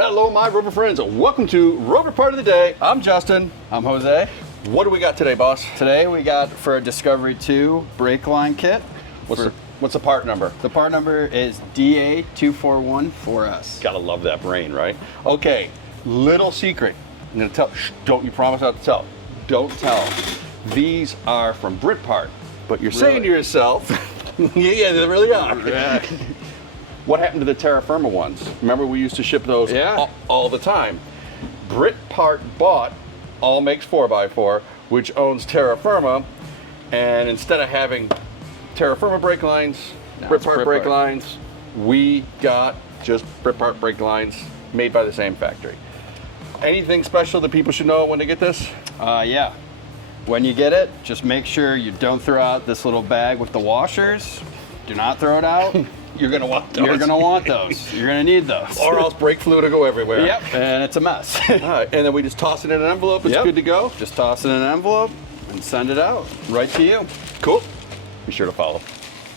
Hello, my Rover friends. Welcome to Rover Part of the Day. I'm Justin. I'm Jose. What do we got today, boss? Today we got for a Discovery 2 brake line kit. What's the part number? The part number is DA2414S. Gotta love that brain, right? Okay, little secret. I'm gonna tell, don't you promise not to tell. Don't tell. These are from Britpart, but you're saying to yourself, yeah, they really are. Yeah. What happened to the Terrafirma ones? Remember we used to ship those all the time. Britpart bought All Makes 4x4, which owns Terrafirma, and instead of having Terrafirma brake lines, Britpart brake lines, we got just Britpart brake lines made by the same factory. Anything special that people should know when they get this? Yeah. When you get it, just make sure you don't throw out this little bag with the washers. Do not throw it out. You're gonna want those. You're gonna want those. You're gonna need those. Or else brake fluid will go everywhere. Yep, and it's a mess. All right, and then we just toss it in an envelope, it's good to go? Just toss it in an envelope and send it out right to you. Cool. Be sure to follow.